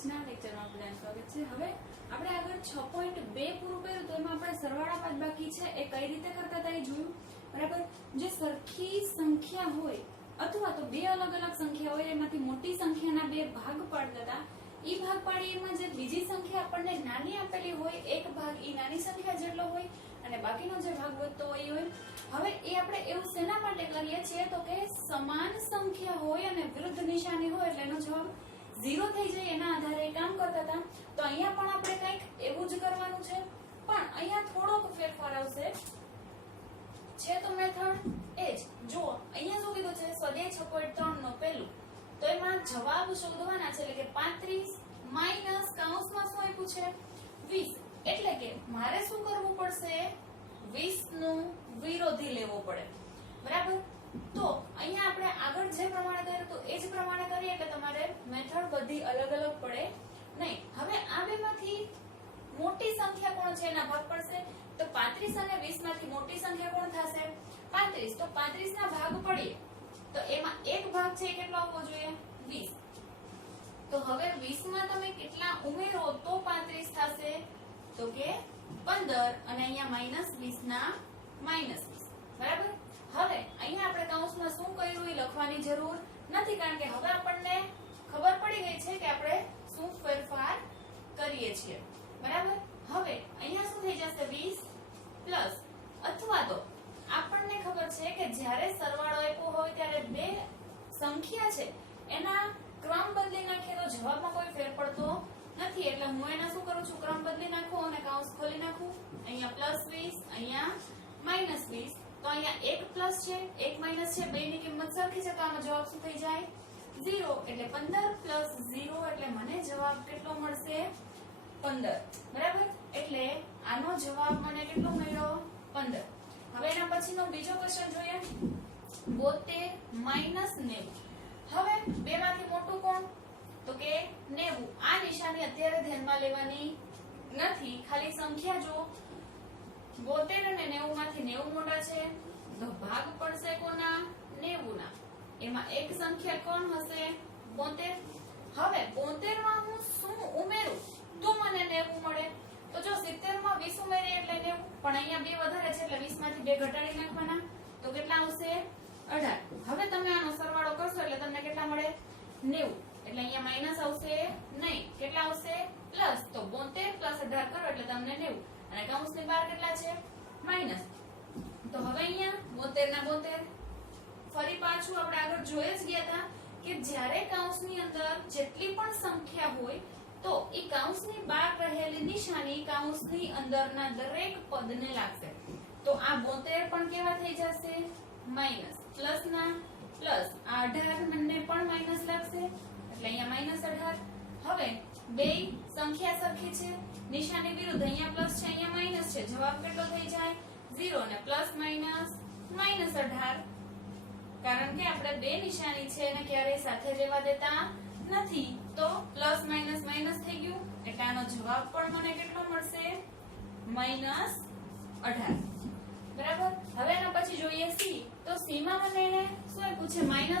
આજના લેક્ચરમાં આપનું સ્વાગત છે। હવે આપણે આગળ 6.2 પૂરું કર્યું તો એમાં આપણે સરવાળા બાદબાકી છે એ કઈ રીતે કરતા હતા એ જોયું, બરાબર। જે સરખી સંખ્યા હોય અથવા તો બે અલગ અલગ સંખ્યા હોય એમાંથી મોટી સંખ્યાના બે ભાગ પાડતા હતા। ઈ ભાગ પાડી એમાં જે બીજી સંખ્યા આપણને નાની આપેલી હોય એક ભાગ ઈ નાની સંખ્યા જેટલો હોય અને બાકીનો જે ભાગ વધતો હોય એ હોય। હવે એ આપણે એવું શેના માટે કરીએ છીએ તો કે સમાન સંખ્યા હોય અને વિરુદ્ધ નિશાની હોય એટલે એનો જવાબ 0 થઈ જાય એના આધારે કામ કરતા હતા। તો અહીંયા પણ આપણે કંઈક એવું જ કરવાનું છે, પણ અહીંયા થોડોક ફેરફાર આવશે। છે તો મેથડ એ જ। જો અહીંયા શું કીધું છે સ્વાધ્યાય 6.3 નો પહેલું, તો એમાં જવાબ શોધવાના છે એટલે કે 35 માઈનસ કૌંસમાં શું આપ્યું છે 20, એટલે કે મારે શું કરવું પડશે 20 નું વિરોધી લેવો પડે, બરાબર। તો અહીંયા આપણે આગળ જે પ્રમાણે કર્યું તો એ જ પ્રમાણે કરીએ એટલે તમારે મેથડ બધી અલગ અલગ પડે નહીં। હવે આ બેમાંથી મોટી સંખ્યા કોણ છે એના ભાગ પડશે, તો 35 અને 20 માંથી મોટી સંખ્યા કોણ થશે 35, તો 35 ના ભાગ પડીએ તો એમાં એક ભાગ છે કેટલો આવવો જોઈએ 20, તો હવે 20 માં તમે કેટલા ઉમેરો તો 35 થશે તો કે 15 અને અહીંયા -20 ના -20, બરાબર। હવે અહીંયા આપણે કૌંસમાં શું કર્યું એ લખવાની જરૂર નથી, કારણ કે હવે આપણને ખબર પડી ગઈ છે કે આપણે શું ફેરફાર કરીએ છીએ, બરાબર। હવે અહીંયા શું થઈ જશે 20 પ્લસ, અથવા તો આપણને ખબર છે કે જ્યારે સરવાળો આપ્યો હોય ત્યારે બે સંખ્યા છે એના ક્રમ બદલી નાખીએ તો જવાબમાં કોઈ ફેર પડતો નથી, એટલે હું એના શું કરું છું ક્રમ બદલી નાખું અને કૌંસ ખોલી નાખું। અહીંયા +20 અહીંયા -20, તો અહીંયા એક પ્લસ છે એક માઈનસ છે, બેની કિંમત સરખી છે તો આનો જવાબ શું થઈ જાય 0, એટલે 15 + 0 એટલે મને જવાબ કેટલો મળશે 15, બરાબર। એટલે આનો જવાબ મને કેટલો મળ્યો 15। હવે એના પછીનો બીજો ક્વેશ્ચન જોઈએ 72 માઈનસ 90। હવે બેમાંથી મોટું કોણ તો કે 90, આ નિશાની અત્યારે ધ્યાનમાં લેવાની નથી, ખાલી સંખ્યા જો 72 અને 90 માંથી 90 મોટા છે તો ભાગ પડશે કોના 90 ના, એમાં એક સંખ્યા કોણ હશે 72। હવે 72 માં હું શું ઉમેરું તો મને 90 મળે, તો જો 70 માં 20 ઉમેરીએ એટલે 90, પણ અહીંયા બે વધારે છે એટલે 20 માંથી બે ઘટાડી નાખવાના તો કેટલા આવશે 18। હવે તમે આનો સરવાળો કરશો એટલે તમને કેટલા મળે 90, એટલે અહીંયા માઈનસ આવશે નહીં, કેટલા આવશે પ્લસ, તો 72 + 18 કરો એટલે તમને 90 અને કૌંસની બહાર કેટલા છે માઈનસ, તો હવે અહીંયા 72 ના 72 ફરી પાછું આપણે આગળ જોઈ જ ગયા હતા કે જ્યારે કૌંસની અંદર જેટલી પણ સંખ્યા હોય તો એ કૌંસની બહાર રહેલી નિશાની કૌંસની અંદરના દરેક પદને લાગશે, તો આ 72 પણ કેવા થઈ જશે માઈનસ, પ્લસ ના પ્લસ, આ 18 મને પણ માઈનસ લાગશે એટલે અહીંયા -18। હવે બે સંખ્યા સરખી છે, નિશાની વિરુદ્ધ, અહીંયા પ્લસ છે અહીંયા માઈનસ છે, જવાબ કેટલો થઈ જાય 0 અને પ્લસ માઈનસ -18, કારણ કે આપણે બે નિશાની છે એને ક્યારેય સાથે રહેવા દેતા નથી, તો પ્લસ માઈનસ માઈનસ થઈ ગયું એટલે આનો જવાબ પણ મને કેટલો મળશે -18, બરાબર। હવે એના પછી જોઈએ સી, તો સી માં મને એને શું આપ્યું છે -15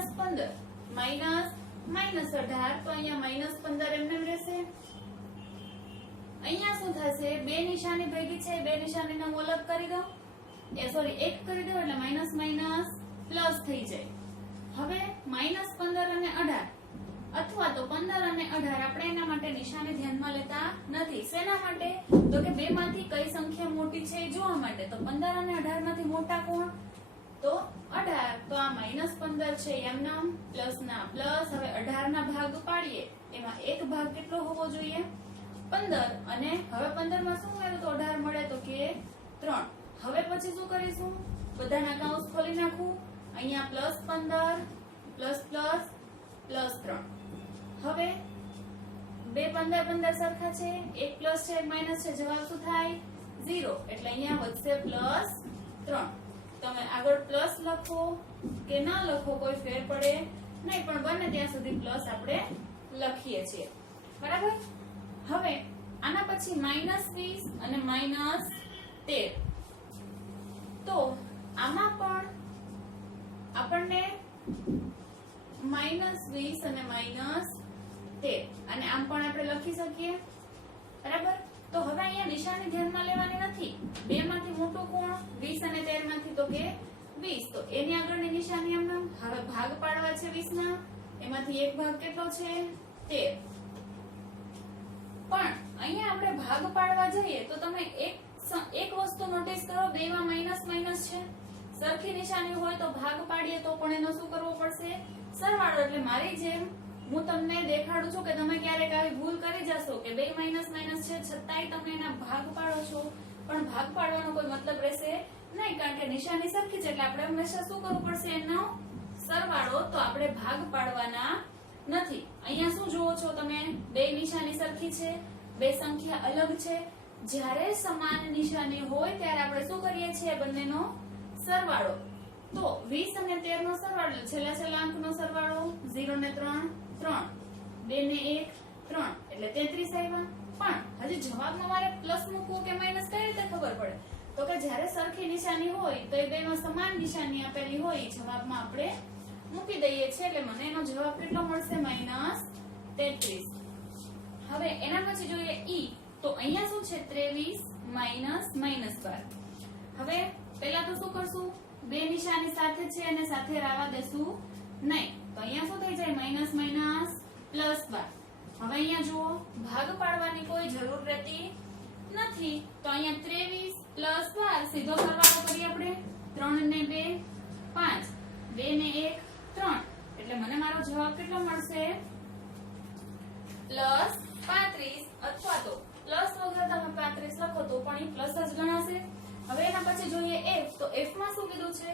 -18, તો અહીંયા -15 એમને રહેશે। અહીંયા શું થશે બે નિશાની ભેગી છે, બે નિશાનીને હું અલગ કરી દઉં, એક કરી દઉં એટલે માઈનસ માઈનસ પ્લસ થઈ જાય। હવે -15 અને 18 અથવા તો 15 અને 18 આપણે એના માટે નિશાની ધ્યાનમાં લેતા નથી, શેના માટે તો કે બે માંથી કઈ સંખ્યા મોટી છે એ જોવા માટે, તો 15 અને 18 માંથી મોટા કોણ તો 18, તો આ -15 છે એમનામ પ્લસ ના પ્લસ। હવે 18 ના ભાગ પાડીએ એમાં એક ભાગ કેટલો હોવો જોઈએ 15, અને હવે 15 માં શું મળ્યું તો 18 મળે તો કે 3। હવે પછી શું કરીશું બધાના કૌંસ ખોલી નાખું, અહીંયા +15 પ્લસ પ્લસ +3। હવે બે 15 15 સરખા છે, એક પ્લસ છે એક માઈનસ છે, જવાબ શું થાય 0, એટલે અહીંયા વધશે +3। તમે આગળ પ્લસ લખો કે ના લખો કોઈ ફેર પડે નહીં, પણ બને ત્યાં સુધી પ્લસ આપણે લખીએ છીએ, બરાબર। હવે આના પછી -20 અને -13, તો આમાં પણ આપણને -20 અને 13 અને આમ પણ આપણે લખી શકીએ બરાબર. તો હવે અહીંયા નિશાની ધ્યાનમાં લેવાની નથી. 2 માંથી મોટું કોણ? 20 અને 13 માંથી તો કે 20. તો એની આગળની નિશાની આમ નામ. હવે ભાગ પાડવા છે 20 ના. એમાંથી એક ભાગ કેટલો છે? 13. પણ અહીંયા આપણે ભાગ પાડવા જઈએ તો તમે એક વસ્તુ નોટિસ કરો, બેમાં માઈનસ માઈનસ છે. સરખી નિશાની હોય તો ભાગ પાડીએ તો પણ એનો શું કરવો પડશે? સરવાળો. એટલે મારી જેમ હું તમને દેખાડું છું કે તમે ક્યારેક આવી ભૂલ કરી જશો કે બે માઈનસ માઈનસ છે છતાંય તમે એના ભાગ પાડો છો, પણ ભાગ પાડવાનો કોઈ મતલબ રહેશે નહીં, કારણ કે નિશાની સરખી છે. એટલે આપણે હંમેશા શું કરવું પડશે? એનો સરવાળો. તો આપણે ભાગ પાડવાના નથી. અહીંયા શું જોવો છો તમે? બે નિશાની સરખી છે, બે સંખ્યા અલગ છે. જ્યારે સમાન નિશાની હોય ત્યારે આપણે શું કરીએ છીએ? બંનેનો સરવાળો. તો 20 અને 13 નો સરવાળો, છેલ્લા અંકનો સરવાળો. 0 ને 3 3, 2 ને 1 3, એટલે 33 આવ્યા. પણ હજી જવાબમાં મારે પ્લસ મૂકવું કે માઈનસ કઈ રીતે ખબર પડે? તો કે જ્યારે સરખી નિશાની હોય તો એ બેમાં સમાન નિશાની આપેલી હોય, જવાબમાં આપણે મૂકી દઈએ છીએ. એટલે મને એનો જવાબ કેટલો મળશે? -33. હવે એના પછી જોઈએ ઈ. તો અહીંયા શું છે? 23 -12. હવે પહેલા તો શું કરશું? બે નિશાની સાથે છે અને સાથે રાવા દેશું નહીં. તો અહીંયા શું થઈ જાય? Minus minus plus 12. હવે અહીંયા જુઓ, ભાગ પાડવાની કોઈ જરૂર રહેતી નથી. તો અહીંયા 23 પ્લસ 12 સીધો સરવાળો કરીએ આપણે. 3 ને 2 5, 2 ને 1 3, એટલે મને મારો જવાબ કેટલો મળશે? +35. અથવા તો પ્લસ વગર તમે 35 લખો તો પણ એ પ્લસ જ ગણાશે. હવે એના પછી જોઈએ f. તો f માં શું કીધું છે?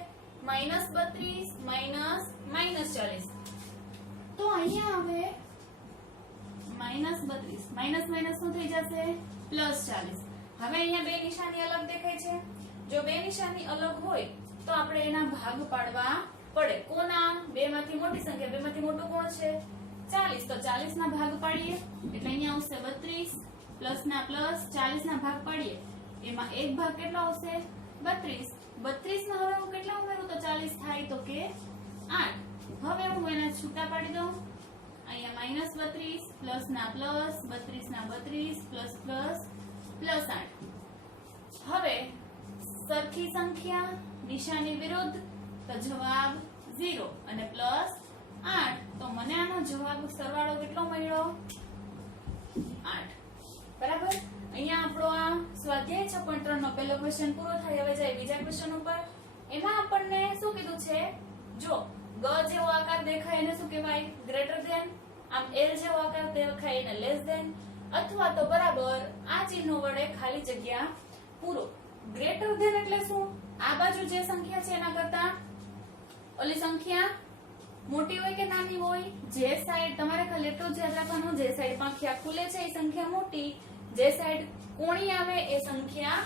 -32 -40. તો અહીંયા હવે -32 માઈનસ માઈનસ શું થઈ જશે? +40. હવે અહીંયા બે નિશાની અલગ દેખાય છે. જો બે નિશાની અલગ હોય તો આપણે એના ભાગ પાડવા પડે. કોના? બે માંથી મોટી સંખ્યા. બે માંથી મોટું કોણ છે? 40. તો 40 ના ભાગ પાડીએ એટલે અહીંયા આવશે 32 પ્લસ ના પ્લસ 40 ના ભાગ પાડીએ એમાં એક ભાગ કેટલો આવશે? 32. 32 માં હવે હું કેટલા ઉમેરું તો 40 થાય? તો કે 8. હવે હું એને છૂટા પાડી દઉં. અહીંયા -32 પ્લસ ના પ્લસ 32 ના 32 પ્લસ પ્લસ પ્લસ 8. હવે સરખી સંખ્યા નિશાની વિરુદ્ધ તો જવાબ 0 અને પ્લસ 8. તો મને આનો જવાબ સરવાળો કેટલો મળ્યો? 8. બરાબર. અહીંયા આપણો આ સ્વાધ્યાય 6.3 નો પહેલો ક્વેશ્ચન પૂરો થાય. હવે જાય બીજા ક્વેશ્ચન ઉપર. એમાં આપણને શું કીધું છે? જો ગ જેવો આકાર દેખાય એને શું કહેવાય? Greater than. આમ એલ જેવો આકાર દેખાય એને લેસ ધેન. અથવા તો બરાબર આ ચિહ્નો વડે ખાલી જગ્યા પૂરો. ગ્રેટર ધેન એટલે શું? આ બાજુ જે સંખ્યા છે એના કરતા ઓલી સંખ્યા મોટી હોય કે નાની હોય? જે સાઈડ તમારે ખાલી એટલું જ યાદ રાખવાનું, જે સાઈડ પાંખિયા ખુલે છે એ સંખ્યા મોટી, જે સાઈડ કોણી આવે એ સંખ્યા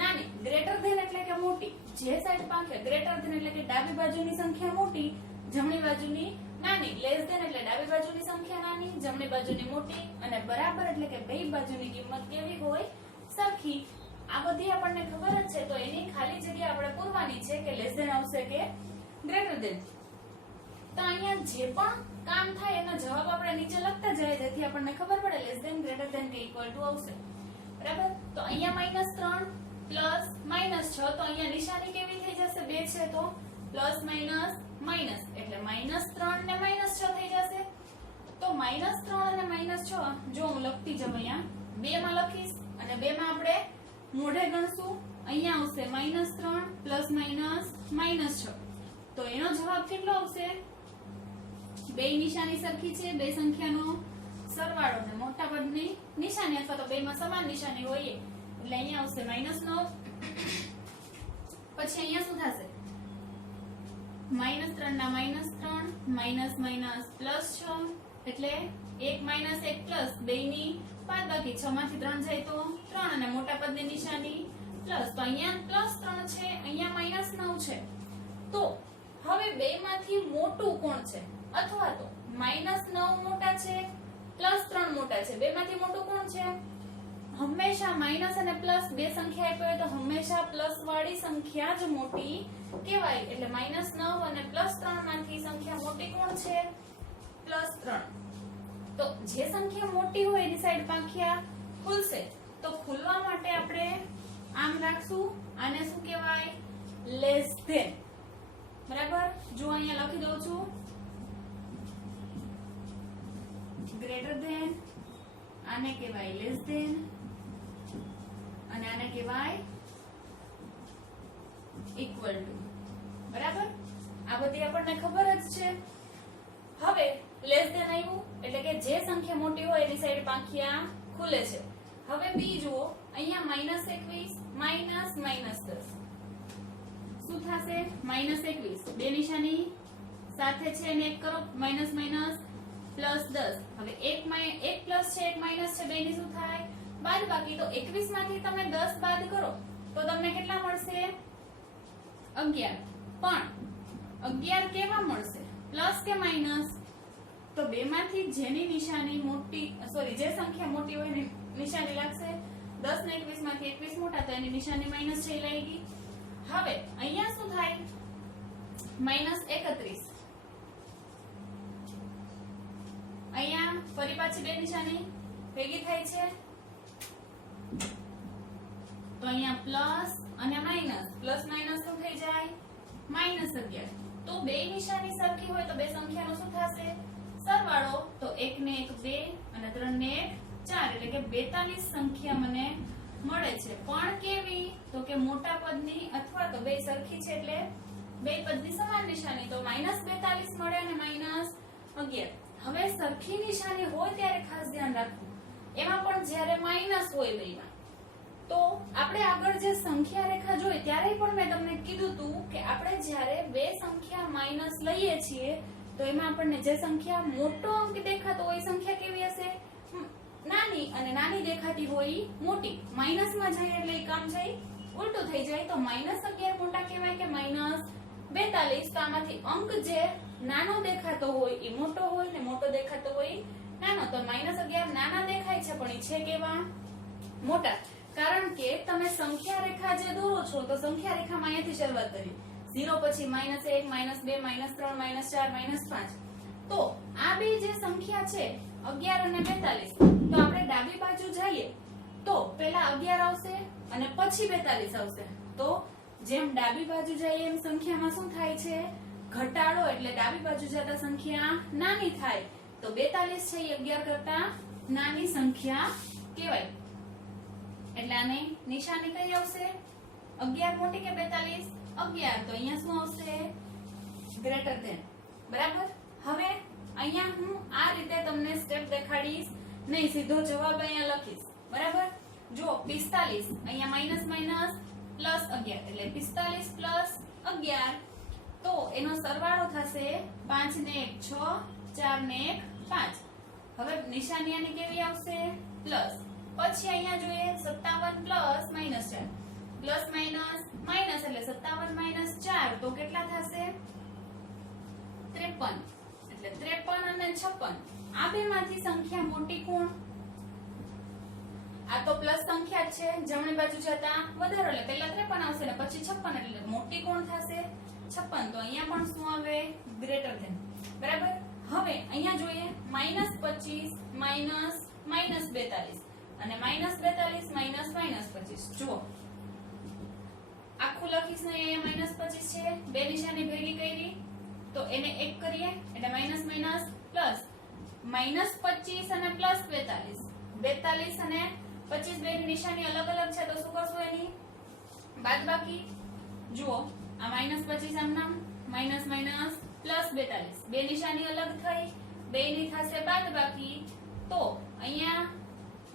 નાની. ગ્રેટર ધેન એટલે કે મોટી. જે સાઈડ પાંખિયા ગ્રેટર ધેન એટલે કે ડાબી બાજુની સંખ્યા મોટી, જમણી બાજુની નાની. લેસ ધેન એટલે ડાબી બાજુની સંખ્યા નાની, જમણી બાજુની મોટી. અને બરાબર એટલે કે બે બાજુની કિંમત કેવી હોય? સરખી. આ બધી આપણને ખબર જ છે. તો એની ખાલી જગ્યા આપણે પૂરવાની છે કે લેસ ધેન આવશે કે ગ્રેટર ધેન. તો અહીંયા જે પણ કામ થાય એનો જવાબ આપણે નીચે લખતા જઈએ જેથી આપણને ખબર પડે લેસ ધેન, ગ્રેટર ધેન કે ઇક્વલ ટુ આવશે. બરાબર. તો અહીંયા -3 પ્લસ -6. તો અહીંયા નિશાની કેવી થઈ જશે? બે છે તો પ્લસ માઈનસ માઈનસ એટલે -3 ને -6 થઈ જશે. તો -3 અને -6 જો હું લખતી જાઉં અહીંયા 2 માં લખીશ અને 2 માં આપણે મોઢે ગણશું. અહીંયા આવશે -3 પ્લસ -6. તો એનો જવાબ કેટલો આવશે? બે નિશાની સરખી છે, બે સંખ્યાનો સરવાળો ને મોટા પદની નિશાની અથવા તો બેમાં સમાન નિશાની હોય એટલે અહીંયા આવશે -9. પછી અહીંયા શું થશે? -3 ના -3 માઈનસ માઈનસ +6 એટલે 1 માઈનસ 1 પ્લસ બેની બાદબાકી. 6 માંથી 3 જાય તો 3 અને મોટા પદની નિશાની પ્લસ. તો અહીંયા +3 છે, અહીંયા -9 છે. તો હવે બે માંથી મોટું કોણ છે? અથવા તો -9 મોટા છે, +3 મોટા છે. બે માંથી મોટું કોણ છે? હંમેશા માઈનસ અને પ્લસ બે સંખ્યા આપી હોય તો હંમેશા પ્લસ વાળી સંખ્યા જ મોટી કહેવાય. એટલે -9 અને +3 માંથી સંખ્યા મોટી કોણ છે? +3. તો જે સંખ્યા મોટી હોય એની સાઈડ પાંખિયા ખુલશે. તો ખુલવા માટે આપણે આમ રાખશું. આને શું કહેવાય? Less than. બરાબર? જો અહીંયા લખી દઉં છું ગ્રેટર ધેન, આને કહેવાય લેસ ધેન અને આને કહેવાય ઇક્વલ ટુ. બરાબર? આ બધી આપણને ખબર જ છે. હવે લેસ ધેન આવ્યું એટલે કે જે સંખ્યા મોટી હોય એની સાઈડ પાંખિયા ખુલે છે. હવે બી જુઓ, અહીંયા -21 -10 શું થશે? -21 બે નિશાની સાથે છે અને એક કરો માઈનસ માઈનસ +10. હવે એક પ્લસ છે એક માઈનસ છે, બેની શું થાય? બાદબાકી. તો 21 માંથી તમે 10 બાદ કરો તો તમને કેટલા મળશે? 11. પણ 11 કેવા મળશે? પ્લસ કે માઈનસ? તો બે માંથી જેની નિશાની મોટી, સોરી, જે સંખ્યા મોટી હોય એની નિશાની લાગશે. 10 ને 21 માંથી 21 મોટા, તો એની નિશાની માઈનસ છે લાગી. હવે અહીંયા શું થાય? -31. અહીંયા ફરી પાછી બે નિશાની ભેગી થાય છે. તો અહીંયા પ્લસ અને માઈનસ, પ્લસ માઈનસ શું થઈ જાય? -11. તો બે નિશાની સરખી હોય તો બે સંખ્યાનો શું થશે? સરવાળો. તો 1 ને 1 2 અને 3 ને 1 4, એટલે કે 42 સંખ્યા મને મળે છે. પણ કેવી? તો કે મોટા પદની અથવા તો બે સરખી છે એટલે બે પદની સમાન નિશાની. તો -42 મળે અને -11. હવે સરખી નિશાની હોય ત્યારે ખાસ ધ્યાન રાખવું, એમાં પણ જ્યારે માઈનસ હોય બેમાં, તો આપણે આગળ જે સંખ્યા રેખા જોઈ ત્યારે પણ મેં તમને કીધું હતું કે આપણે જ્યારે બે સંખ્યા માઈનસ લઈએ છીએ તો એમાં આપણને જે સંખ્યા મોટો અંક દેખાતો હોય એ સંખ્યા કેવી હશે? નાની. અને નાની દેખાતી હોય મોટી. માઈનસમાં જઈએ એટલે એ કામ જાય ઉલટું થઈ જાય. તો -11 મોટા કહેવાય કે -42? તો આમાંથી અંક જે નાનો દેખાતો હોય એ મોટો હોય ને મોટો દેખાતો હોય નાનો. તો -11 નાના દેખાય છે પણ એ છે કેવા? મોટા. કારણ કે તમે સંખ્યા રેખા જે દોરો છો તો સંખ્યા રેખામાં અહીંયાથી શરૂઆત કરી, 0 પછી -1 -2 -3 -4 -5. તો આ બે જે સંખ્યા છે 11 અને 42, તો આપણે ડાબી બાજુ જઈએ તો પહેલા 11 આવશે અને પછી 42 આવશે. તો જેમ ડાબી બાજુ જઈએ એમ સંખ્યામાં શું થાય છે? ઘટાડો. એટલે ડાબી બાજુ જતા સંખ્યા નાની થાય. તો 42 છે એ 11 કરતા નાની સંખ્યા કહેવાય. એટલે આને નિશાની કઈ આવશે? 11 મોટી કે 42? 11. તો અહીંયા શું આવશે? Greater than. બરાબર? હવે અહીંયા હું આ રીતે તમને સ્ટેપ દેખાડીશ નહીં, સીધો જવાબ અહીંયા લખીશ. બરાબર? જો 45 અહીંયા માઈનસ માઈનસ પ્લસ 11 એટલે 45 પ્લસ 11, તો એનો સરવાળો થશે 5 ને 1 6, 4 ને 1 5. હવે નિશાની આની કેવી આવશે? પ્લસ. પછી અહીંયા જોઈએ 57 plus minus 4, plus minus minus એટલે 57 માઈનસ 4, તો કેટલા થશે? 53. એટલે 53 અને 56 આ બે માંથી સંખ્યા મોટી કોણ? આ તો પ્લસ સંખ્યા છે, જમણી બાજુ જતા વધારો એટલે પહેલા 53 આવશે ને પછી 56, એટલે મોટી કોણ થશે? 56. તો અહીંયા પણ શું આવે? Greater than. બરાબર? હવે અહીંયા જોઈએ -25 માઈનસ માઈનસ 42 અને -42 માઈનસ માઈનસ 25. જુઓ આખું લખીશ ને, અહીંયા -25 છે, બે નિશાની ભેગી કરી તો એને એક કરીએ એટલે માઈનસ માઈનસ પ્લસ, -25 અને પ્લસ 42, 42 અને 25 બે ની નિશાની અલગ અલગ છે તો શું કરશું? એની બાદબાકી. જુઓ આ -25 આમ નામ, માઈનસ માઈનસ પ્લસ 42 બે નિશાની અલગ થઈ, બે ની થશે બાદબાકી. તો અહીંયા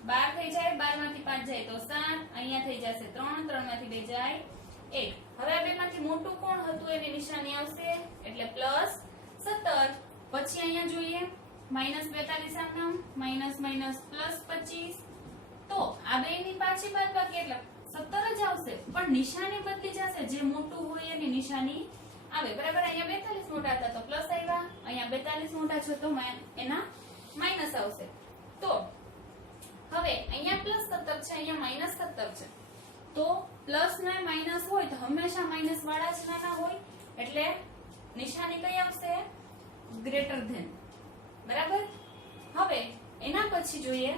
12 થઈ જાય, 12 માંથી 5 જાય તો 7, અહીંયા થઈ જશે 3, 3 માંથી 2 જાય 1. હવે આ બે માંથી મોટું કોણ હતું એની નિશાની આવશે એટલે પ્લસ 17. પછી અહીંયા જોઈએ -42 આમ નામ, માઈનસ માઈનસ પ્લસ 25, તો આ બે ની પાછી બાદબાકી એટલે 17 જ આવશે, પણ નિશાની બદલી જશે, જે મોટું હોય એની નિશાની આવે. બરાબર? અહીંયા 42 મોટા હતા તો પ્લસ આવ્યા, અહીંયા 42 મોટા છે તો એના માઈનસ આવશે. તો હવે અહીંયા પ્લસ 17 છે, અહીંયા માઈનસ 17 છે, તો પ્લસ ને માઈનસ હોય તો હંમેશા માઈનસ વાળા જ નાના હોય, એટલે નિશાની કઈ આવશે? Greater than. બરાબર? હવે એના પછી જોઈએ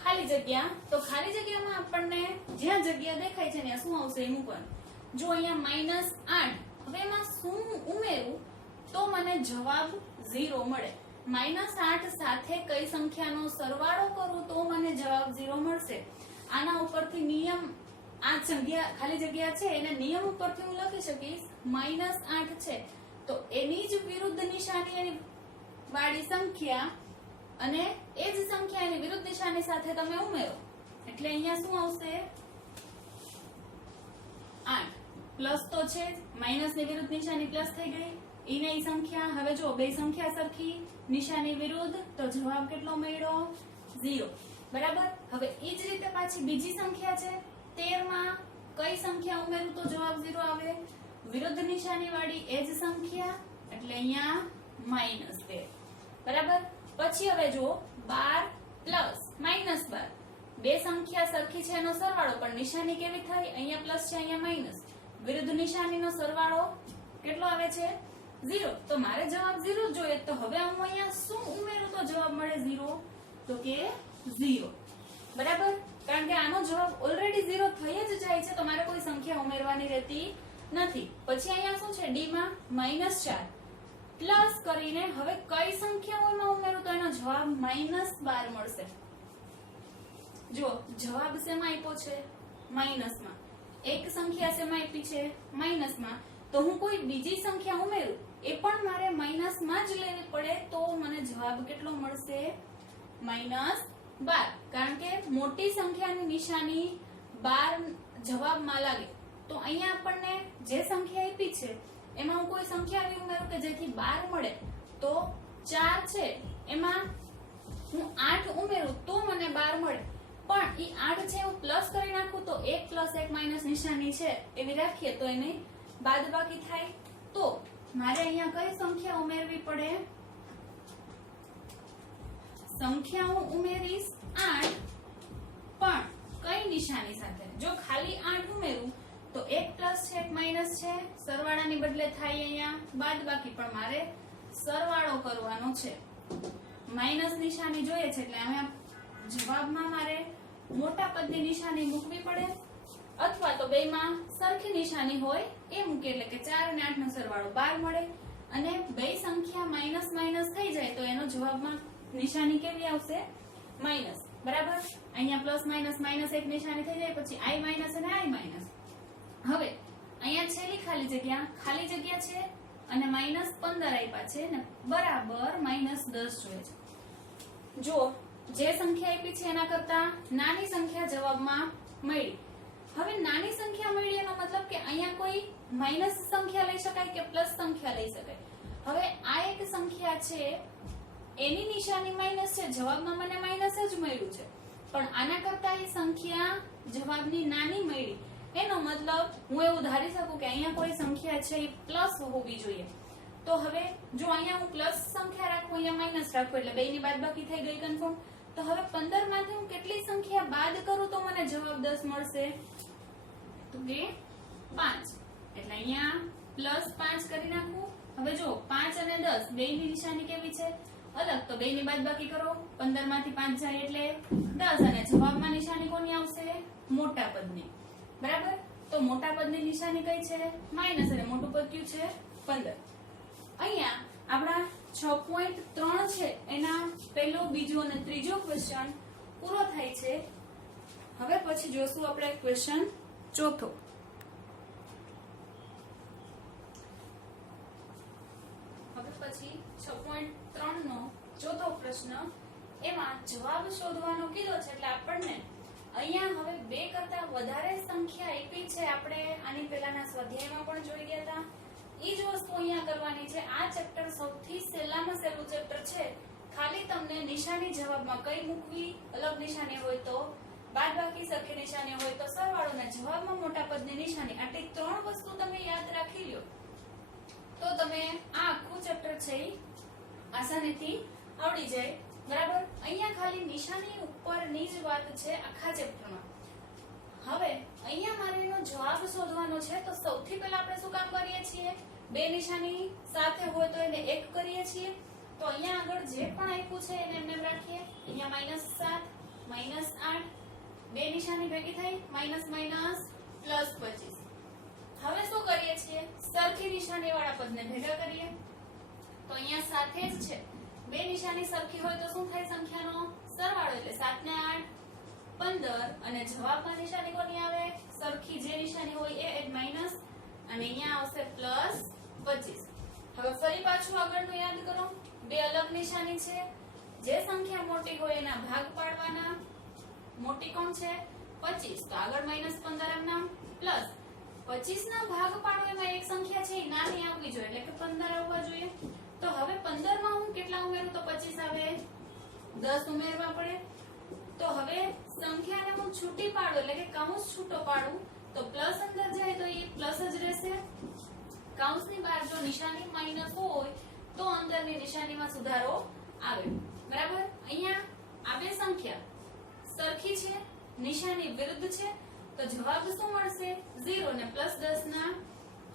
ખાલી જગ્યા. તો ખાલી જગ્યામાં આપણને જ્યાં જગ્યા દેખાય છે ત્યાં શું આવશે એ મૂકવાનું. જો અહીંયા -8, હવે એમાં શું ઉમેરું તો મને જવાબ 0 મળે. -8 સાથે કઈ સંખ્યાનો સરવાળો કરું તો મને જવાબ 0 મળશે. આના ઉપરથી નિયમ, આ જગ્યા ખાલી જગ્યા છે એને નિયમ ઉપરથી હું લખી શકીશ -8 છે તો એની જ વિરુદ્ધ નિશાની વાળી સંખ્યા અને એ જ સંખ્યા એની વિરુદ્ધ નિશાની સાથે તમે ઉમેરો એટલે અહીંયા શું આવશે 8 પ્લસ તો છે માઈનસ ની વિરુદ્ધ નિશાની પ્લસ થઈ ગઈ. ઈ સંખ્યા, હવે જો બે સંખ્યા સરખી નિશાની વિરુદ્ધ તો જવાબ કેટલો મળ્યો 0. બરાબર. હવે ઈ જ રીતે પાછી બીજી સંખ્યા છે 13 માં કઈ સંખ્યા ઉમેરું તો જવાબ 0 આવે? વિરુદ્ધ નિશાની વાળી એ જ સંખ્યા એટલે અહીંયા -12. બરાબર. પછી હવે જો 12 પ્લસ -12 બે સંખ્યા સરખી છે એનો સરવાળો પણ નિશાની કેવી થઈ? અહીંયા પ્લસ છે અહીંયા માઈનસ. વિરુદ્ધ નિશાનીનો સરવાળો કેટલો આવે છે 0. તો મારે જવાબ 0 જોઈએ તો હવે હું અહીંયા શું ઉમેરું તો જવાબ મળે 0? તો કે 0. બરાબર. કારણ કે આનો જવાબ ઓલરેડી 0 થઈ જ જાય છે તો મારે કોઈ સંખ્યા ઉમેરવાની રહેતી નથી. પછી અહીંયા શું છે ડી માં -4 પ્લસ કરીને હવે કઈ સંખ્યાઓમાં ઉમેરું તો એનો જવાબ -12 મળશે. જો જવાબ શેમાં આપ્યો છે? માઈનસમાં. એક સંખ્યા શેમાં આપી છે? માઈનસમાં. તો હું કોઈ બીજી સંખ્યા ઉમેરું એ પણ મારે માઈનસમાં જ લેવી પડે તો મને જવાબ કેટલો મળશે? -12. કારણ કે મોટી સંખ્યાની નિશાની 12 જવાબમાં લાગે. તો અહીંયા આપણને જે સંખ્યા આપી છે એમાં હું કોઈ સંખ્યા આવી ઉમેરું કે જેથી 12 મળે તો 4 છે એમાં હું 8 ઉમેરું તો મને 12 મળે. પણ ઈ 8 છે હું પ્લસ કરી નાખું તો 1 + 1 માઈનસ નિશાની છે એવી રાખીએ તો એને બાદબાકી થાય. તો મારે અહીંયા કઈ સંખ્યા ઉમેરવી પડે? સંખ્યા હું ઉમેરીશ 8 પણ કઈ નિશાની સાથે? જો ખાલી 8 ઉમેરું તો 1 પ્લસ છે 1 માઈનસ છે સરવાળાની બદલે થાય અહીંયા બાદબાકી પણ મારે સરવાળો કરવાનો છે. માઈનસ નિશાની જોઈએ છે એટલે અહીંયા જવાબમાં મારે મોટા પદની નિશાની મૂકવી પડે અથવા તો બેમાં સરખી નિશાની હોય એ મૂકે એટલે કે 4 અને 8 નો સરવાળો 12 મળે અને બે સંખ્યા માઈનસ માઈનસ થઈ જાય તો એનો જવાબમાં નિશાની કેવી આવશે? માઈનસ. બરાબર. અહીંયા પ્લસ માઈનસ માઈનસ એક નિશાની થઈ જાય પછી i માઈનસ અને i માઈનસ. હવે અહીંયા છેલ્લી ખાલી જગ્યા છે અને -15 આપ્યા છે ને બરાબર -10 જોઈએ છે. જો જે સંખ્યા આપી છે એના કરતા નાની સંખ્યા જવાબમાં મળી. હવે નાની સંખ્યા મળી એનો મતલબ કે અહીંયા કોઈ માઈનસ સંખ્યા લઈ શકાય કે પ્લસ સંખ્યા લઈ શકાય. હવે આ એક સંખ્યા છે એની નિશાની માઈનસ છે જવાબમાં મને માઈનસ જ મળ્યું છે પણ આના કરતા એ સંખ્યા જવાબની નાની મળી એનો મતલબ હું એવું ધારી શકું કે અહીંયા કોઈ સંખ્યા છે એ પ્લસ હોવી જોઈએ. તો હવે જો અહીંયા હું પ્લસ સંખ્યા રાખું અહીંયા માઈનસ રાખું એટલે બેની બાદબાકી થઈ ગઈ કન્ફર્મ. તો હવે 15 માંથી હું કેટલી સંખ્યા બાદ કરું તો મને જવાબ 10 મળશે? તો કે 5. એટલે અહીંયા +5 કરી નાખું. હવે જો 5 અને 10 બેની નિશાની કેવી છે? અલગ. તો બેની બાદબાકી કરો 15 માંથી 5 જાય એટલે 10 અને જવાબમાં નિશાની કોની આવશે? મોટા પદની. બરાબર. તો મોટા પદની નિશાની કઈ છે? માઈનસ અને મોટું પદ કયું છે? 15. અહીંયા આપણા 6.3 છે એના પહેલો બીજો અને ત્રીજો ક્વેશ્ચન પૂરો થાય છે. હવે પછી જોશું આપણે ક્વેશ્ચન ચોથો. હવે પછી 6.3 નો ચોથો પ્રશ્ન એમાં જવાબ શોધવાનો કીધો છે એટલે આપણને અહીંયા હવે 2 કરતા વધારે સંખ્યા આપી છે. આપણે આની પહેલાના સ્વાધ્યાયમાં પણ જોઈ ગયા હતા. ઈ જ વસ્તુ અહીંયા કરવાની છે. આ ચેપ્ટર સૌથી સહેલામાં સહેલું ચેપ્ટર છે. ખાલી તમને નિશાની જવાબમાં કઈ મૂકવી, અલગ નિશાની હોય તો બાદબાકી, સરખી નિશાની હોય તો સરવાળો અને જવાબમાં મોટા પદની નિશાની, આટલી 3 વસ્તુ તમે યાદ રાખી લ્યો તો તમે આ આખું ચેપ્ટર છે આસાનીથી આવડી જાય. બરાબર. અહીંયા ખાલી નિશાની ઉપરની જ વાત છે આખા ચેપ્ટરમાં. હવે અહીંયા મારે એનો જવાબ શોધવાનો છે તો સૌથી પહેલા આપણે શું કામ કરીએ છીએ? બે નિશાની સાથે હોય તો એને એક કરીએ છીએ. તો તો અહીંયા આગળ જે પણ આપ્યું છે એને એમને રાખીએ. અહીંયા -7 -8 બે નિશાની ભેગી થઈ માઈનસ માઈનસ +25. હવે શું કરીએ છીએ, સરખી નિશાની વાળા પદને ભેગા કરીએ. તો અહીંયા સાથે જ છે, બે નિશાની સરખી હોય તો શું થાય, સંખ્યાનો સરવાળો, એટલે 7 ને 8 15 અને જવાબમાં નિશાની કોની આવે, સરખી જે નિશાની હોય એ માઈનસ અને અહીંયા આવશે +25. હવે ફરી પાછું આગળનું યાદ કરો, બે અલગ નિશાની છે, જે સંખ્યા મોટી હોય એના ભાગ પાડવાના. મોટી કોણ છે, 25, તો આગળ -15 એમ નામ પ્લસ 25 ના ભાગ પાડો એમાં એક સંખ્યા છે એ નાની આવવી જોઈએ, એટલે કે 15 આવવા જોઈએ. તો હવે 15 માં હું કેટલા ઉમેરું તો 25 આવે, 10 ઉમેરવા પડે. તો હવે સંખ્યાને હું છૂટી પાડું, એટલે કે કૌંસ છૂટો પાડું, તો પ્લસ અંદર જાય તો એ પ્લસ જ રહેશે. કૌંસની બહાર જો નિશાની માઈનસ હોય તો અંદરની નિશાનીમાં સુધારો આવે. બરાબર, અહીંયા આ બે સંખ્યા સરખી છે, નિશાની વિરુદ્ધ છે, તો જવાબ શું મળશે, 0 ને +10 ના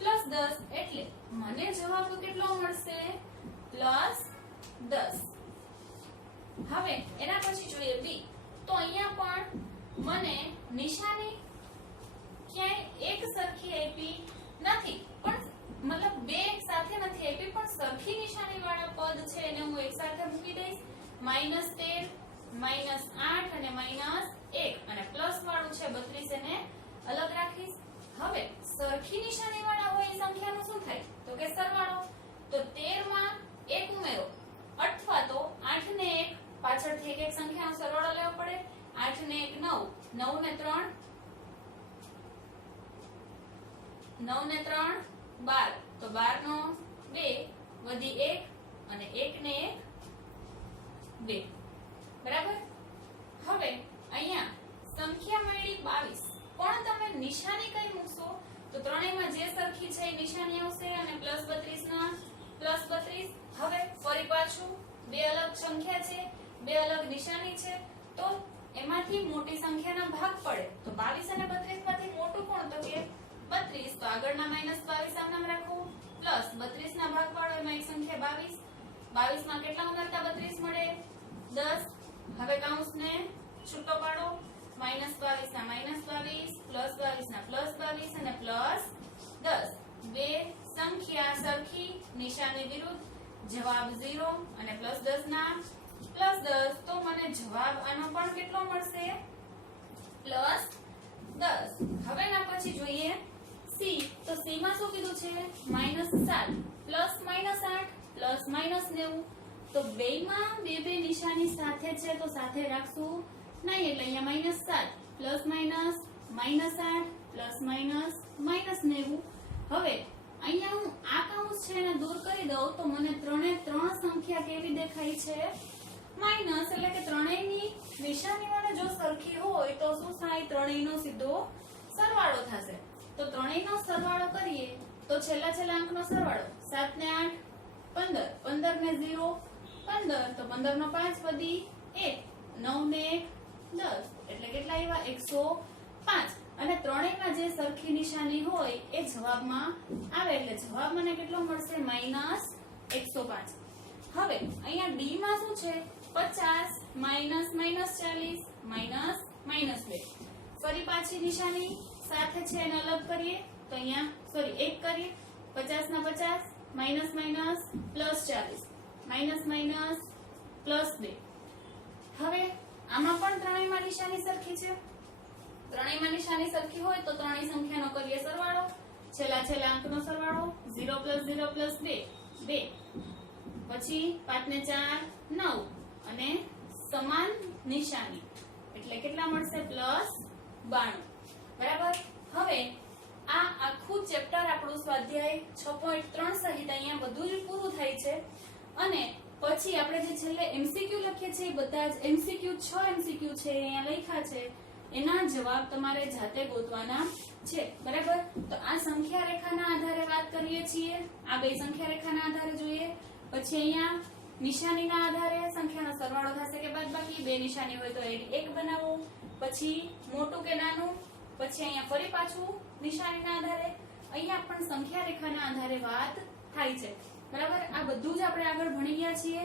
+10, એટલે મને જવાબ કેટલો મળશે, +10. હવે એના પછી જોઈએ બી. તો અહીંયા પણ મને નિશાની ક્યાંય એક સરખી આપી નથી, પણ મતલબ બે એક સાથે નથી આપી, પણ સરખી નિશાની વાળા પદ છે એને હું એક સાથે મૂકી દઈશ. -13 -8 અને -1 અને પ્લસ વાળું છે 32 એને અલગ રાખીશ. હવે સરખી નિશાની વાળા હોય એ સંખ્યાનું શું થાય, તો કે સરવાળો. તો 13 માં 1 ઉમેરો, અથવા તો 8 ને 1 પાછળથી એક સંખ્યાનો સરવાળો લેવો પડે. 8 ને 1 9, 9 ને 3 9 ને 3 12, તો 12 નો 2 વધી 1 અને 1 ને 1 2. બરાબર. હવે અહીંયા સંખ્યા મળી 22, પણ તમે નિશાની કઈ મૂકશો, તો ત્રણેયમાં જે સરખી છે એ નિશાની આવશે અને +32 ના +32. હવે ફરી પાછું બે અલગ સંખ્યા છે, બે અલગ નિશાની છે, તો એમાંથી મોટી સંખ્યાના ભાગ પડે. તો 22 અને 32 માંથી મોટું કોણ, તો કે 32, તો આગળના -22 આમ નામ રાખવું, પ્લસ 32 ના ભાગ પાડો એમાં એક સંખ્યા 22. 22 માં કેટલા ઉમેરતા 32 મળે, 10. હવે કૌંસને છૂટો પાડો, -22 ના -22 +22 ના +22 અને +10. બે સંખ્યા સરખી, નિશાની વિરુદ્ધ, જવાબ 0 અને +10 ના +10. તો મને જવાબ આનો પણ કેટલો મળશે, +10. હવે ના પછી જોઈએ સી. તો સી માં શું કીધું છે, -7 +-8 +-90. તો બેયમાં બે નિશાની સાથે છે, તો સાથે રાખશું નહીં, એટલે અહીંયા -7 +-8 +-90. હવે અહીંયા હું આ કૌંસ છે એને દૂર કરી દઉં તો મને ત્રણે ત્રણ સંખ્યા કેવી દેખાય છે, માઈનસ, એટલે કે ત્રણેયની નિશાની વાળા જો સરખી હોય તો શું થાય, ત્રણેયનો સીધો સરવાળો થશે. તો ત્રણેયનો સરવાળો કરીએ તો છેલ્લા અંકનો સરવાળો 7 ને 8 15, 15 ને 0 15, તો 15 નો 5 વધી 1, 9 ને 1 10, એટલે કેટલા આવ્યા, 105. અને ત્રણેયમાં જે સરખી નિશાની હોય એ જવાબમાં આવે, એટલે જવાબ મને કેટલો મળશે, -105. હવે અહીંયા ડી માં શું છે, 50 -40 -2. ફરી પાછી નિશાની સાથે છે એને અલગ કરીએ, તો અહીંયા એક કરીએ, 50 ના 50 -40 +-2. હવે આમાં પણ ત્રણેયમાં નિશાની સરખી છે, ત્રણેયમાં નિશાની સરખી હોય તો ત્રણેય સંખ્યાનો કરીએ સરવાળો, છેલ્લા અંકનો સરવાળો, 0 + 0 + 2 પછી 5 ને 4 9 અને સમાન નિશાની, એટલે કેટલા મળશે, +92. બરાબર. હવે આ આખું ચેપ્ટર આપણું સ્વાધ્યાય 6.3 સહિત અહીંયા બધું જ પૂરું થાય છે. અને પછી આપણે જે છેલ્લે એમસીક્યુ લખીએ છીએ, બધા જ એમસીક્યુ 6 એમસીક્યુ છે અહીંયા લખ્યા છે, એના જવાબ તમારે જાતે ગોતવાના છે. બરાબર. તો આ સંખ્યા રેખાના આધારે વાત કરીએ છીએ, આ બે સંખ્યા રેખાના આધારે જોઈએ. પછી અહીંયા નિશાનીના આધારે સંખ્યાનો સરવાળો થશે કે બાદબાકી, બે નિશાની હોય તો એક બનાવો, પછી મોટું કે નાનું, પછી અહીંયા ફરી પાછું નિશાનીના આધારે, અહીંયા પણ સંખ્યા રેખાના આધારે વાત થાય છે. બરાબર, આ બધું જ આપણે આગળ ભણી ગયા છીએ.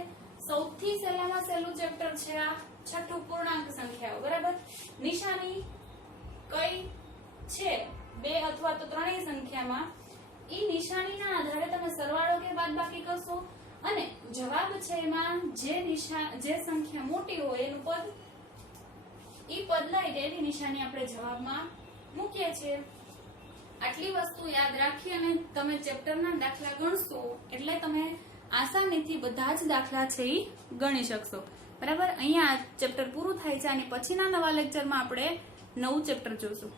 સૌથી સહેલામાં સહેલું ચેપ્ટર છે આ છઠ્ઠું પૂર્ણાંક સંખ્યાઓ. બરાબર, નિશાની કઈ છે બે અથવા તો ત્રણેય સંખ્યામાં, ઈ નિશાનીના આધારે તમે સરવાળો કે બાદબાકી કરશો અને જવાબ છે એમાં જે સંખ્યા મોટી હોય એનું પદ, ઈ પદ લઈ એની નિશાની આપણે જવાબમાં મૂકીએ છીએ. આટલી વસ્તુ યાદ રાખી અને તમે ચેપ્ટરના દાખલા ગણશો એટલે તમે આસાનીથી બધા જ દાખલા છે ઈ ગણી શકશો. બરાબર, અહીંયા ચેપ્ટર પૂરું થાય છે અને પછીના નવા લેક્ચરમાં આપણે નવું ચેપ્ટર જોશું.